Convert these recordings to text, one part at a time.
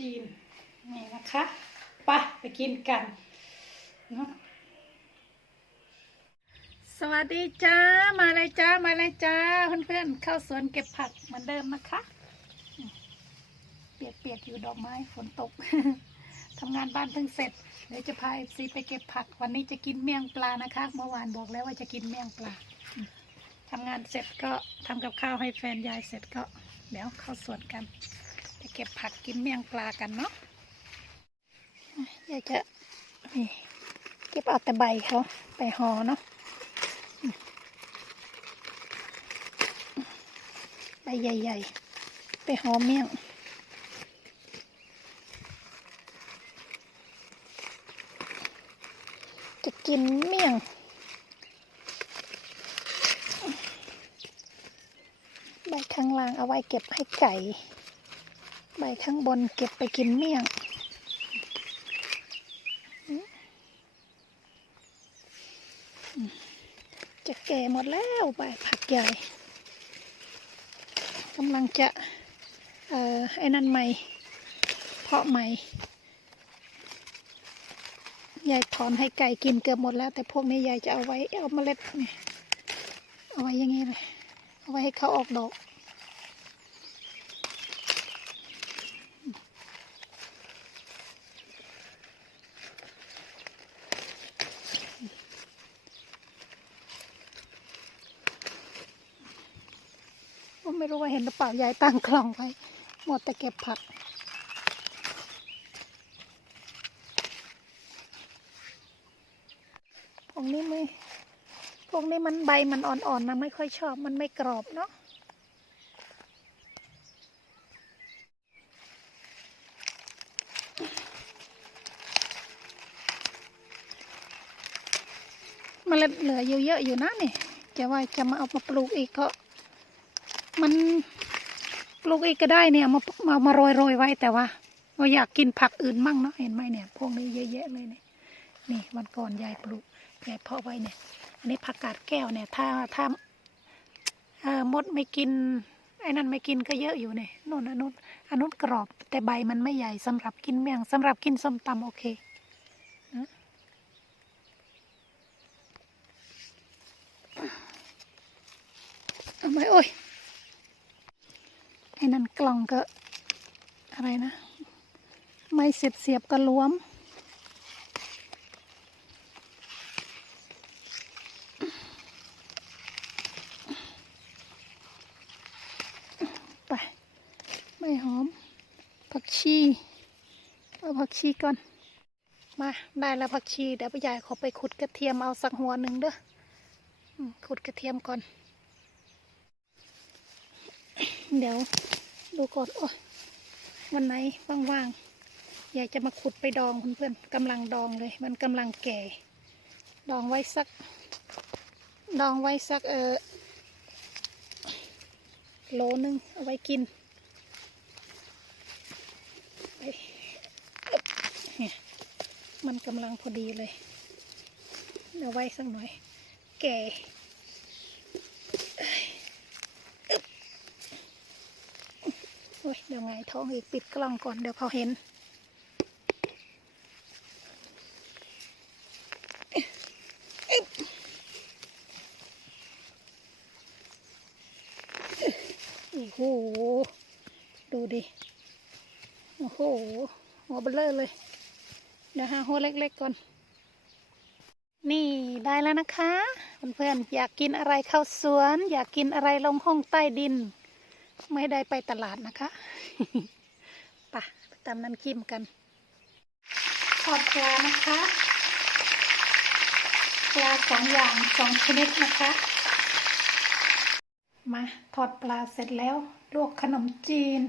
จีน นี่นะคะไปไปกินกันเนาะสวัสดีจ้า มาเลยจ้า มาเลยจ้า เพื่อนๆ เข้าสวนเก็บผักเหมือนเดิมนะคะ เปียกๆอยู่ดอกไม้ฝนตกทำงานบ้านเพิ่งเสร็จ เดี๋ยวจะพาเอฟซีไปเก็บผัก วันนี้จะกินเมี่ยงปลานะคะ เมื่อวานบอกแล้วว่าจะกินเมี่ยงปลาทำงานเสร็จก็ทำกับข้าวให้แฟนยายเสร็จก็ เดี๋ยวเข้าสวนกัน ไปเก็บผักกินเมี่ยงปลากันเนาะอยากจะนี่เก็บเอาแต่ใบเขาไปห่อเนาะใบใหญ่ ๆ ไปห่อเมี่ยงจะกินเมี่ยงใบข้างล่างเอาไว้เก็บให้ไก่ ใบข้างบนเก็บไปกินเมี่ยง จะแก่หมดแล้วใบผักใหญ่กำลังจะเอ่อไอ้นั่นใหม่เพาะใหม่ยายถอนให้ไก่กินเกือบหมดแล้ว แต่พวกนี้ยายจะเอาไว้เอาเมล็ดนี่เอาไว้อย่างนี้เลย เอาไว้ให้เขาออกดอก ไม่รู้ว่าเห็นหรือเปล่ายายตั้งกล่องไว้หมดแต่เก็บผัก พวกนี้ไม่พวกนี้มันใบมันอ่อนๆ มันไม่ค่อยชอบ มันไม่กรอบเนาะมันเหลืออยู่เยอะอยู่นะนี่จะว่าจะมาเอามาปลูกอีกก็ มันปลูกเอีกก็ได้เนี่ยมามามาโรยโรยไว้แต่ว่าเราอยากกินผักอื่นมั่งเนาะเห็นไหมเนี่ย พวกนี้เยอะแยะเลยเนี่ยนี่วันก่อนยายปลูกยายเพาะไว้เนี่ย อันนี้ผักกาดแก้วเนี่ย ถ้าถ้าเอ่อมดไม่กินไอ้นั่นไม่กินก็เยอะอยู่เนี่ยนู่นอันนู้นอันนู้นกรอบ แต่ใบมันไม่ใหญ่สำหรับกินเมี่ยงสำหรับกินส้มตำโอเคนะเอาไมโอ้ย ไอ้นั่นกล่องก็อะไรนะ ไม่เสียบเสียบก็ล้วม ไป ไม่หอม ผักชี เอาผักชีก่อน มา ได้แล้วผักชี เดี๋ยวพี่ใหญ่ขอไปขุดกระเทียมเอาสักหัวหนึ่งเด้อขุดกระเทียมก่อน เดี๋ยวดูก่อนโอ้วันไหนว่างๆ อยากจะมาขุดไปดองเพื่อนๆกำลังดองเลย มันกำลังแก่ ดองไว้สัก ดองไว้สักเออโลนึงเอาไว้กินไปเนี่ยมันกำลังพอดีเลย เดี๋ยวไว้สักหน่อย แก่เอ้ยอึ๊บ โอ้ยเดี๋ยวไงท้องอีกปิดกล้องก่อนเดี๋ยวเขาเห็น โอ้โห ดูดิ โอ้โห หัวเบลเลอร์เลย เดี๋ยวหาหัวเล็กๆก่อน นี่ได้แล้วนะคะ เพื่อนๆ อยากกินอะไรเข้าสวน อยากกินอะไรลงห้องใต้ดิน ไม่ได้ไปตลาดนะคะปะตำน้ำจิ้มกันทอดปลานะคะปลาสองอย่างสองชนิดนะคะ มาทอดปลาเสร็จแล้ว ลวกขนมจีน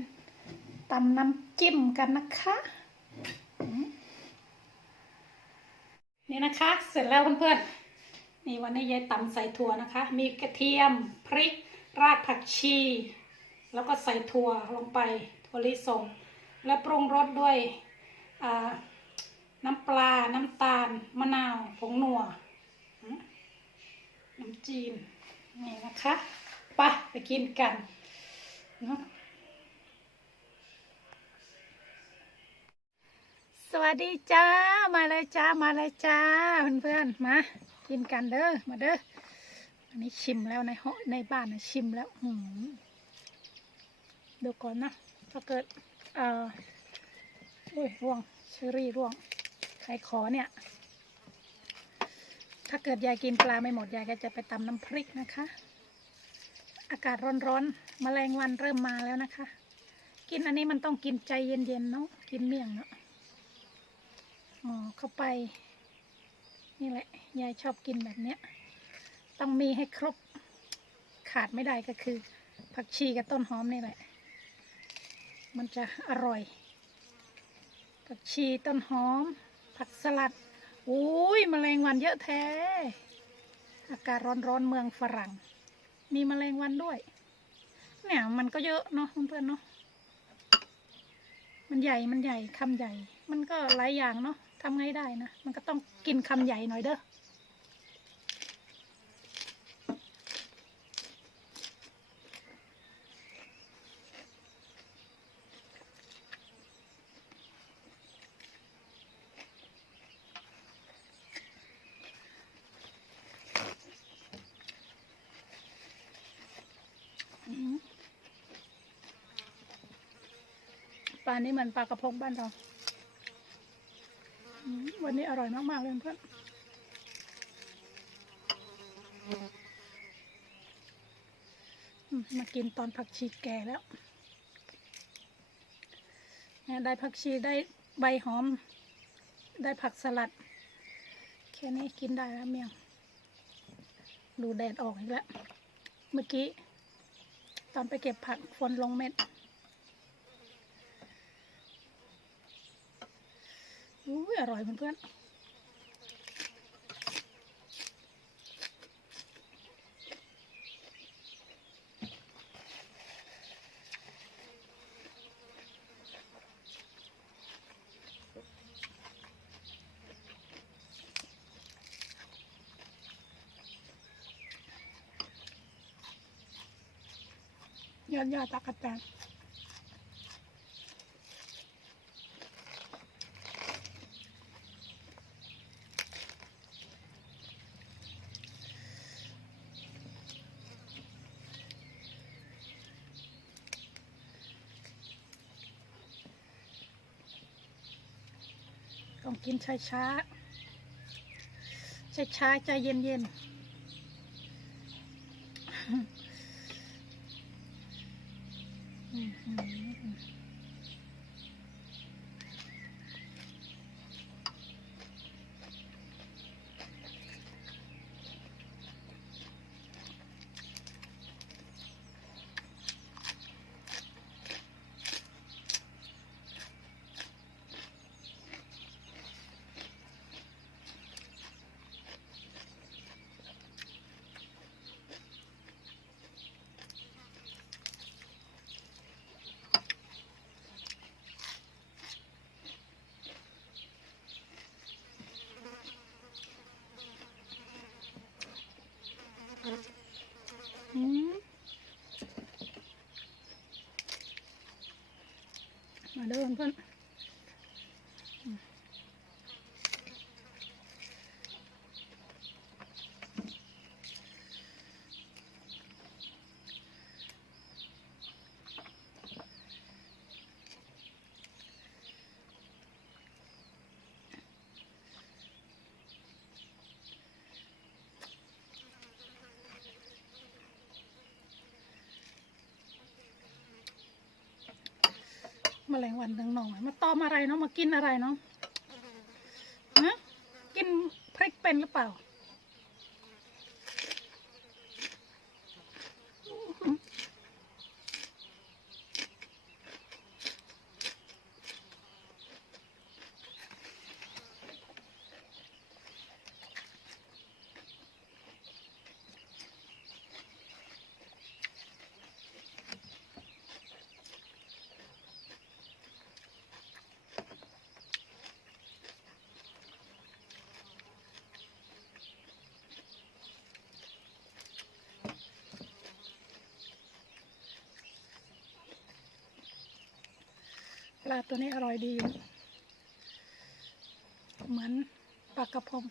ตำน้ำจิ้มกันนะคะ นี่นะคะ เสร็จแล้วเพื่อนๆ นี่วันนี้ยายตำใส่ถั่วนะคะ มีกระเทียมพริก รากผักชี แล้วก็ใส่ถั่วลงไปถั่วลิสง แล้วปรุงรสด้วยน้ำปลา น้ำตาล มะนาว ผงนัว น้ำจีน นี่นะคะไปไปกินกันเนาะสวัสดีจ้า มาเลยจ้า มาเลยจ้า เพื่อนๆ มา กินกันเด้อ มาเด้อ อันนี้ชิมแล้วในห้องในบ้านนะชิมแล้วหืม เดี๋ยวก่อนนะ ถ้าเกิดเอ่อโอ้ยร่วงเชอรี่ร่วงใครขอเนี่ย ถ้าเกิดยายกินปลาไม่หมดยายก็จะไปตำน้ำพริกนะคะ อากาศร้อนๆแมลงวันเริ่มมาแล้วนะคะ กินอันนี้มันต้องกินใจเย็นๆเนาะกินเมี่ยงเนาะอ๋อเข้าไป นี่แหละยายชอบกินแบบเนี้ย ต้องมีให้ครบขาดไม่ได้ก็คือ ผักชีกับต้นหอมนี่แหละ มันจะอร่อยผักชีต้นหอม ผักสลัดอุ้ยแมลงวันเยอะแท้ อากาศร้อนๆเมืองฝรั่ง มีแมลงวันด้วย เนี่ยมันก็เยอะเนาะเพื่อนๆเนาะมันใหญ่มันใหญ่คำใหญ่ มันก็หลายอย่างเนาะทำไงได้นะ มันก็ต้องกินคำใหญ่หน่อยเด้อมป ลานี้เหมือนปลากระพงบ้านเรา วันนี้อร่อยมากๆเลยเพื่อนมากินตอนผักชีแก่แล้ว ได้ผักชีได้ใบหอม ได้ผักสลัด แค่นี้กินได้แล้วเมียง ดูแดดออกอีกแล้ว เมื่อกี้ ตอนไปเก็บผักฝนลงเม็ด อุ้ยอร่อยเพื่อนๆยอดยอดตะกะแตน ต้องกินช้าช้าช้าช้าๆใจเย็นเย็นๆ อื้อหืออืมมา เดินเพื่อน แมลงวันทั้งน้องมาตอมอะไรเนาะมากินอะไรเนาะฮะกินพริกเป็นหรือเปล่า ป ลาตัวนี้อร่อยดีอยู่ เหมือนปลากระพง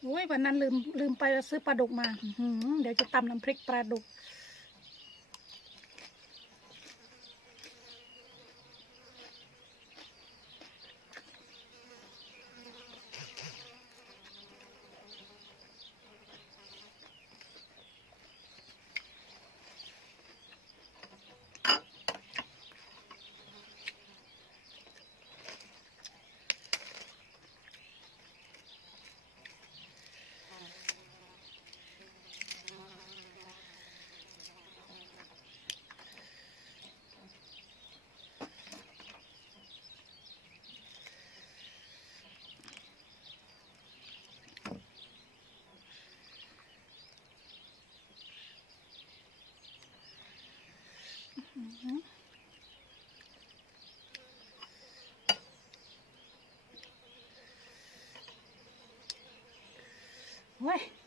โอ้ยวันนั้นลืมลืมไปซื้อปลาดุกมา เดี๋ยวจะตำน้ำพริกปลาดุก เ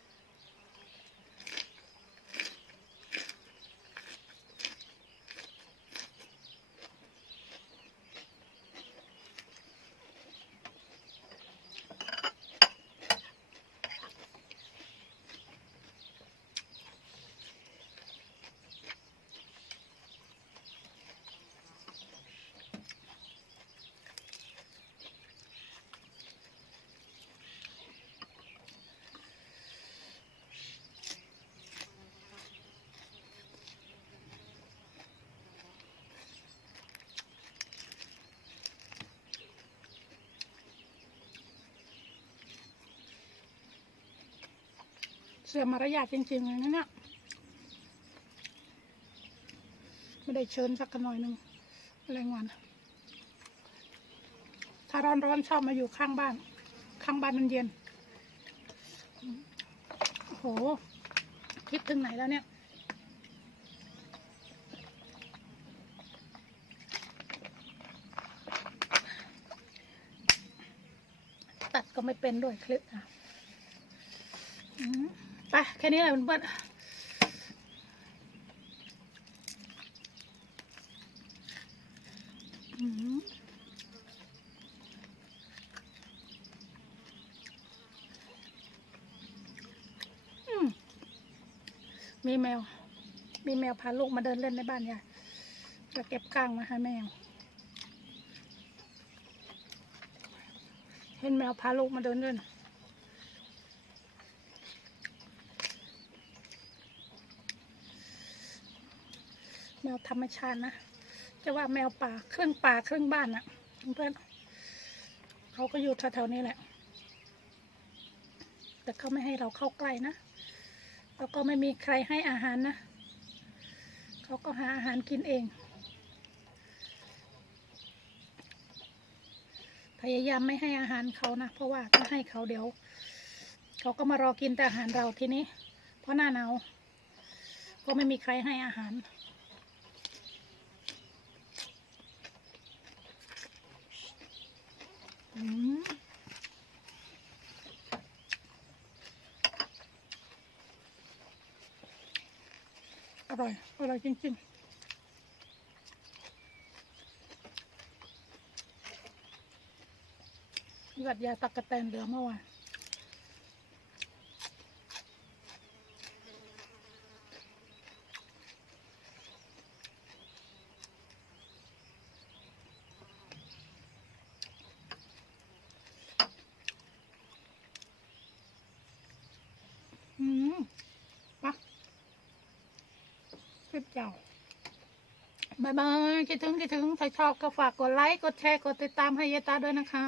เสียมารยาทจริงๆเลยนะเนี่ยไม่ได้เชิญสักหน่อยหนึ่งแรงวันถ้าร้อนๆชอบมาอยู่ข้างบ้าน ข้างบ้านมันเย็นโอ้โห คิดถึงไหนแล้วเนี่ยตัดก็ไม่เป็นด้วยคลิปอะ อืม แค่นี้แหละเพื่อนมีแมว มีแมวพาลูกมาเดินเล่นในบ้านยายจะเก็บก้างมาให้แมว เห็นแมวพาลูกมาเดินเล่น แมว ธรรมชาตินะจะว่าแมวป่าครึ่งป่าครึ่งบ้านนะเพื่อนเขาก็อยู่แถวๆนี้แหละ แต่เขาไม่ให้เราเข้าใกล้นะแล้วก็ไม่มีใครให้อาหารนะเขาก็หาอาหารกินเอง พยายามไม่ให้อาหารเขานะเพราะว่าถ้าให้เขาเดี๋ยวเขาก็มารอกินแต่อาหารเราทีนี้ เพราะหน้าหนาวก็ไม่มีใครให้อาหาร อืมอ ร่อย อร่อยจริงๆหยัดยาตักกะแตนเหลือเมื่อวานอืมปะคลิป เจ้าบายบายคิดถึงคิดถึง ถ้าชอบก็ฝากกดไลค์ กดแชร์ กดติดตามให้ยายตาด้วยนะคะ